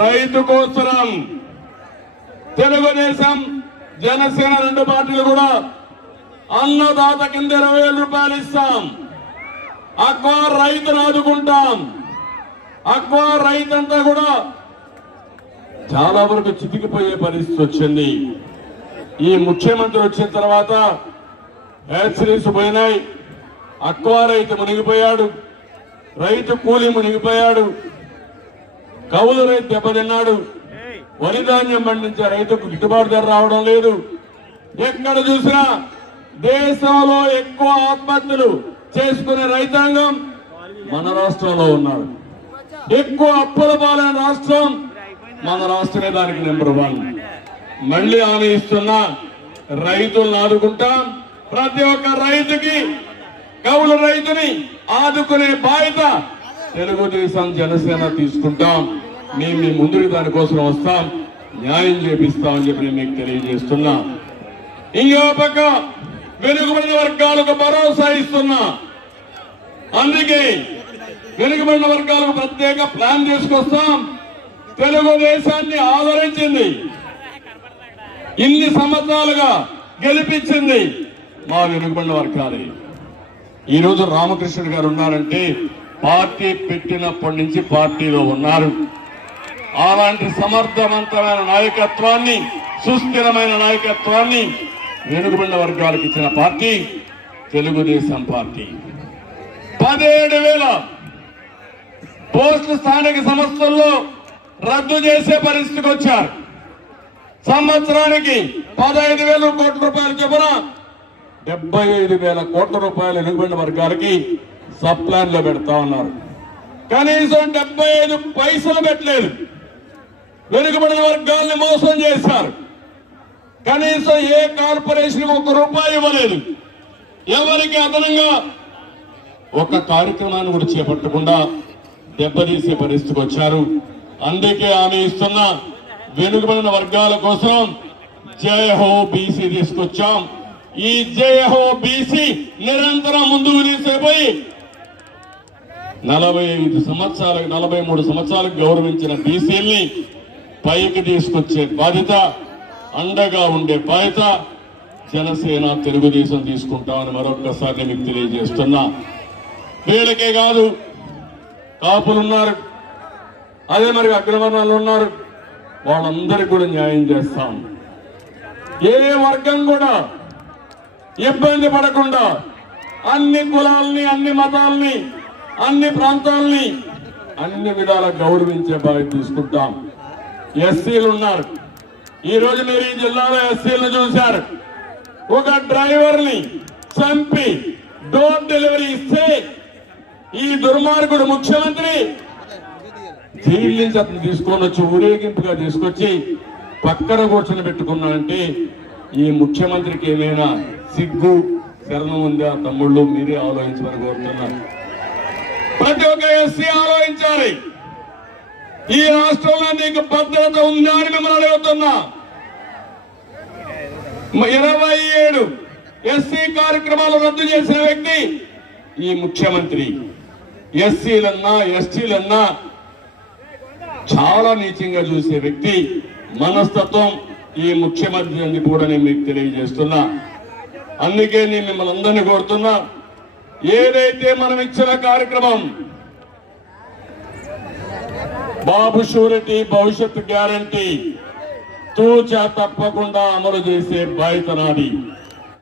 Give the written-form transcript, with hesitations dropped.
రైతు కోసరం తెలుగుదేశం జనసేన రెండు పార్టీలు కూడా అన్నదాత కింద 20,000 రూపాయలు ఇస్తాం. అక్వా రైతును ఆదుకుంటాం. అక్వా రైతంతా కూడా చాలా వరకు చితికిపోయే పరిస్థితి వచ్చింది. ఈ ముఖ్యమంత్రి వచ్చిన తర్వాత హ్యాచరీస్ పోయినాయి. అక్వా రైతు మునిగిపోయాడు. రైతు కూలీ మునిగిపోయాడు. కౌలు రైతు దెబ్బతిన్నాడు. వరి ధాన్యం పండించే రైతుకు గిట్టుబాటు ధర రావడం లేదు. ఎక్కడ చూసినా దేశంలో ఎక్కువ ఆత్మహత్యలు చేసుకునే రైతాంగం మన రాష్ట్రంలో ఉన్నారు. ఎక్కువ అప్పుల పాలైన రాష్ట్రం మన రాష్ట్రమే దానికి నెంబర్ 1. మళ్ళీ హామీ ఇస్తున్నా, రైతులను ఆదుకుంటాం. ప్రతి ఒక్క రైతుకి కౌలు రైతుని ఆదుకునే బాధ్యత తెలుగుదేశం జనసేన తీసుకుంటాం. మేము మీ ముందుకు దానికోసం వస్తాం, న్యాయం చేపిస్తామని చెప్పి నేను మీకు తెలియజేస్తున్నా. ఇంకో పక్క వెనుకబడిన వర్గాలకు భరోసా ఇస్తున్నా. అందుకే వెనుకబడిన వర్గాలకు ప్రత్యేక ప్లాన్ తీసుకొస్తాం. తెలుగుదేశాన్ని ఆదరించింది, ఇన్ని సంవత్సరాలుగా గెలిపించింది మా వెనుకబడిన వర్గాలే. ఈరోజు రామకృష్ణుడు గారు ఉన్నారంటే పార్టీ పెట్టినప్పటి నుంచి పార్టీలో ఉన్నారు. అలాంటి సమర్థవంతమైన నాయకత్వాన్ని, సుస్థిరమైన నాయకత్వాన్ని వెనుకబడిన వర్గాలకు ఇచ్చిన పార్టీ తెలుగుదేశం పార్టీ. 17,000 పోస్టులు స్థానిక సంస్థల్లో రద్దు చేసే పరిస్థితికి వచ్చారు. సంవత్సరానికి 15,000 కోట్ల రూపాయలు చొప్పున 75,000 కోట్ల రూపాయలు వెనుకబడిన వర్గాలకి సబ్ ప్లాన్ లో పెడతా ఉన్నారు. కనీసం 75 పైసలు పెట్టలేదు. వెనుకబడిన వర్గాల్ని మోసం చేశారు. కనీసం ఏ కార్పొరేషన్ ₹1 ఇవ్వలేదు. ఎవరికి అదనంగా ఒక కార్యక్రమాన్ని కూడా చేపట్టకుండా దెబ్బతీసే పరిస్థితికి వచ్చారు. అందుకే హామీ ఇస్తున్నా, వెనుకబడిన వర్గాల కోసం జై హో బీసీ తీసుకొచ్చాం. ఈ జై హో బీసీ నిరంతరం ముందుకు తీసుకుపోయి 43 సంవత్సరాలకు గౌరవించిన బీసీల్ని పైకి తీసుకొచ్చే బాధ్యత, అండగా ఉండే బాధ్యత జనసేన తెలుగుదేశం తీసుకుంటామని మరొక్కసారి మీకు తెలియజేస్తున్నా. వీళ్ళకే కాదు, కాపులున్నారు, అదే మరి అగ్రవర్ణాలు ఉన్నారు, వాళ్ళందరికీ కూడా న్యాయం చేస్తాం. ఏ వర్గం కూడా ఇబ్బంది పడకుండా అన్ని కులాలని, అన్ని మతాలని, అన్ని ప్రాంతాలని అన్ని విధాలా గౌరవించే బాధ్యత తీసుకుంటాం. ఎస్సీలు ఉన్నారు. ఈ రోజు మీరు ఈ జిల్లాలో ఎస్సీలను చూశారు. ఒక డ్రైవర్ని చంపి డోర్ డెలివరీ ఇస్తే ఈ దుర్మార్గుడు ముఖ్యమంత్రి జైలు నుంచి అతను తీసుకొని వచ్చి ఊరేగింపుగా తీసుకొచ్చి పక్కన కూర్చొని పెట్టుకున్నానంటే ఈ ముఖ్యమంత్రికి ఏమైనా సిగ్గు శరణం ఉందా? తమ్ముళ్ళు మీరే ఆలోచించమని కోరుతున్నారు. ప్రతి ఒక్క ఎస్సీ ఆలోచించాలి. ఈ రాష్ట్రంలో నీకు భద్రత ఉందా అని మిమ్మల్ని అడుగుతున్నా. 27 ఎస్సీ కార్యక్రమాలు రద్దు చేసిన వ్యక్తి ఈ ముఖ్యమంత్రి. ఎస్సీలన్నా ఎస్టీలన్నా చాలా నీచంగా చూసే వ్యక్తి మనస్తత్వం ఈ ముఖ్యమంత్రి అని కూడా నేను మీకు తెలియజేస్తున్నా. అందుకే నేను మిమ్మల్ని అందరినీ కోరుతున్నా, ఏదైతే మనం ఇచ్చిన కార్యక్రమం బాబు షూరిటీ భవిష్యత్తు గ్యారంటీ తూచా తప్పకుండా అమలు చేసే బాధ్యత నాది.